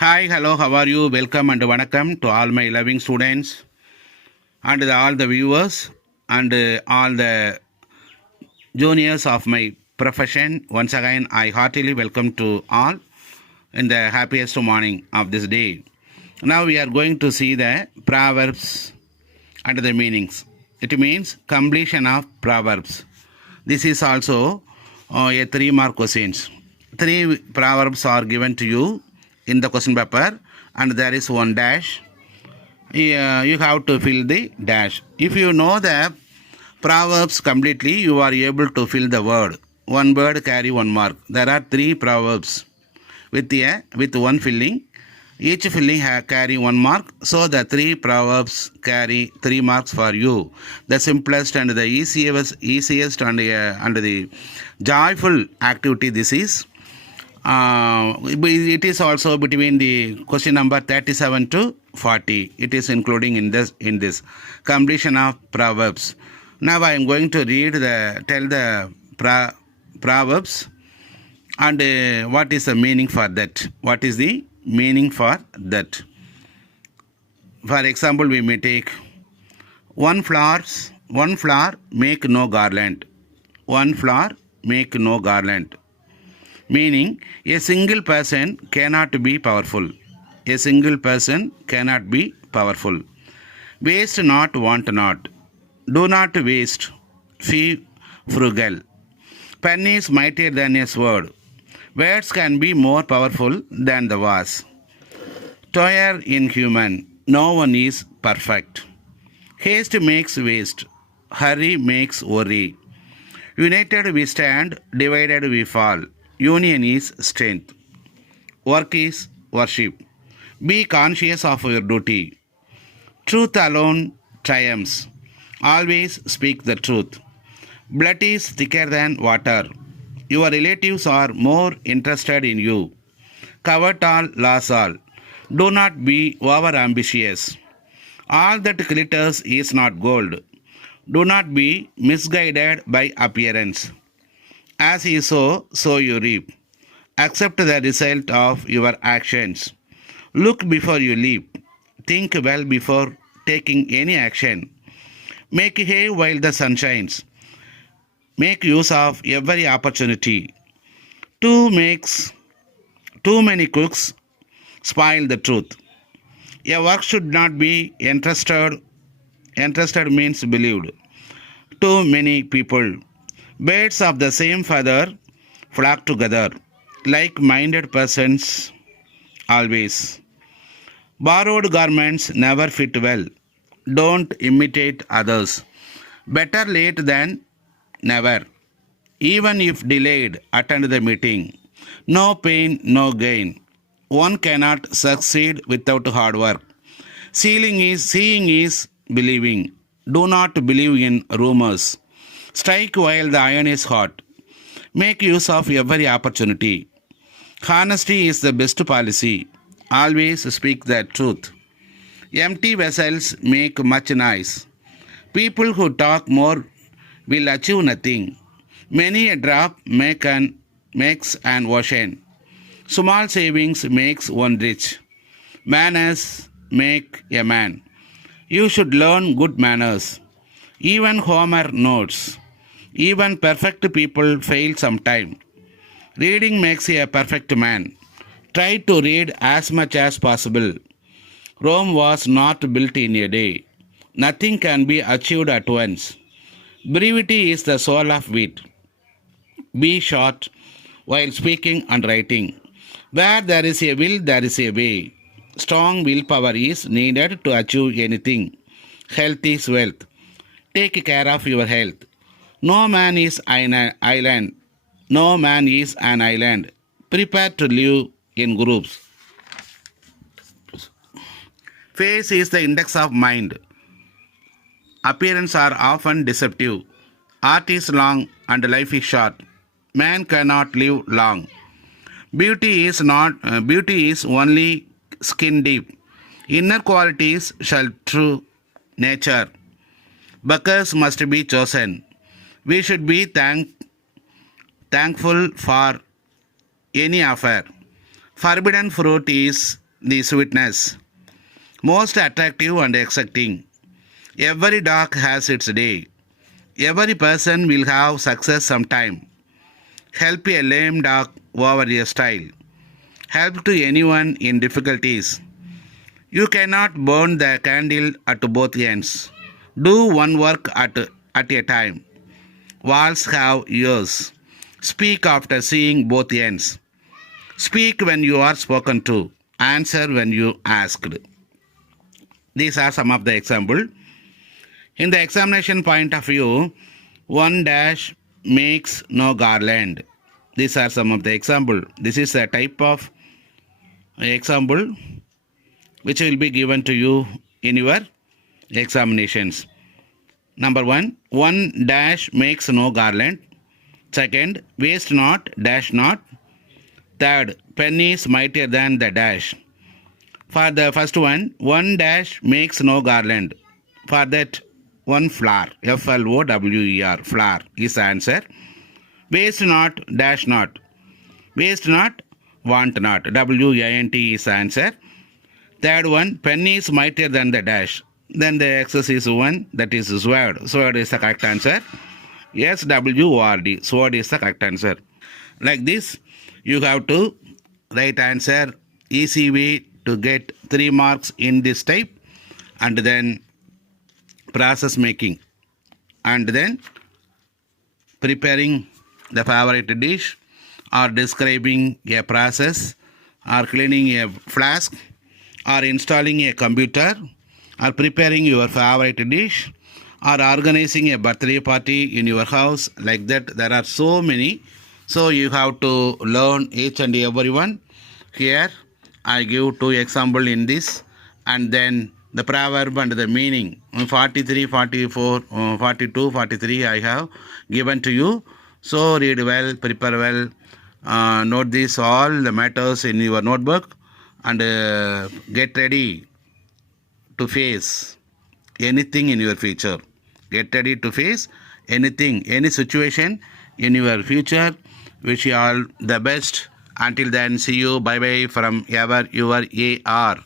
Hi, hello, how are you? Welcome and vanakkam to all my loving students and all the viewers and all the juniors of my profession. Once again, I heartily welcome to all in the happiest morning of this day. Now we are going to see the proverbs and the meanings. It means completion of proverbs. This is also a 3-mark questions. 3 proverbs are given to you in the question paper and there is one dash. You have to fill the dash. If you know the proverbs completely, you are able to fill the word. One word carry 1 mark. There are 3 proverbs with one filling. Each filling carry 1 mark. So the 3 proverbs carry 3 marks for you. The simplest and the easiest and the joyful activity this is. It is also between the question number 37 to 40. It is including in this completion of proverbs. Now I am going to tell the proverbs and what is the meaning for that. What is the meaning for that? For example, we may take one flower make no garland. One flower make no garland. Meaning, a single person cannot be powerful. A single person cannot be powerful. Waste not, want not. Do not waste. Be frugal. Pen is mightier than a sword. Words can be more powerful than the vase. Toil inhuman. No one is perfect. Haste makes waste. Hurry makes worry. United we stand, divided we fall. Union is strength. Work is worship. Be conscious of your duty. Truth alone triumphs. Always speak the truth. Blood is thicker than water. Your relatives are more interested in you. Covet all, loss all. Do not be over ambitious. All that glitters is not gold. Do not be misguided by appearance. As you sow, so you reap. Accept the result of your actions. Look before you leap. Think well before taking any action. Make hay while the sun shines. Make use of every opportunity. Too many cooks spoil the truth. A work should not be entrusted. Entrusted means believed. Too many people. Birds of the same feather flock together. Like-minded persons always. Borrowed garments never fit well. Don't imitate others. Better late than never. Even if delayed, attend the meeting. No pain, no gain. One cannot succeed without hard work. Seeing is believing. Do not believe in rumors. Strike while the iron is hot. Make use of every opportunity. Honesty is the best policy. Always speak the truth. Empty vessels make much noise. People who talk more will achieve nothing. Many a drop makes an ocean. Small savings makes one rich. Manners make a man. You should learn good manners. Even Homer notes. Even perfect people fail sometime. Reading makes a perfect man. Try to read as much as possible. Rome was not built in a day. Nothing can be achieved at once. Brevity is the soul of wit. Be short while speaking and writing. Where there is a will, there is a way. Strong willpower is needed to achieve anything. Health is wealth. Take care of your health. No man is an island. No man is an island. Prepare to live in groups. Face is the index of mind. Appearances are often deceptive. Art is long and life is short. Man cannot live long. Beauty is only skin deep. Inner qualities shall true nature. Buckers must be chosen. We should be thankful for any offer. Forbidden fruit is the sweetness, most attractive and exacting. Every dog has its day. Every person will have success sometime. Help a lame dog over a stile. Help to anyone in difficulties. You cannot burn the candle at both ends. Do one work at a time. Walls have ears. Speak after seeing both ends. Speak when you are spoken to. Answer when you asked. These are some of the examples. In the examination point of view, one dash makes no garland. These are some of the examples. This is a type of example which will be given to you in your examinations. Number one dash makes no garland. Second, waste not, dash not. Third, pen is mightier than the dash. For the first one dash makes no garland. For that, one flower, Flower, flower is the answer. Waste not, dash not. Waste not, want not, WANT is the answer. Third one, pen is mightier than the dash. Then the excess is one, that is sword. Sword is the correct answer. SWORD, sword is the correct answer. Like this, you have to write answer, easy way to get 3 marks in this type, and then process making, and then preparing the favorite dish, or describing a process, or cleaning a flask, or installing a computer, or preparing your favorite dish, or organizing a birthday party in your house. Like that, there are so many. So you have to learn each and every one. Here I give 2 examples in this, and then the proverb and the meaning. 43, 44, 42, 43 I have given to you. So read well, prepare well, note this all the matters in your notebook, and get ready to face anything in your future. Get ready to face anything, any situation in your future. Wish you all the best. Until then, see you. Bye bye from ever your AR.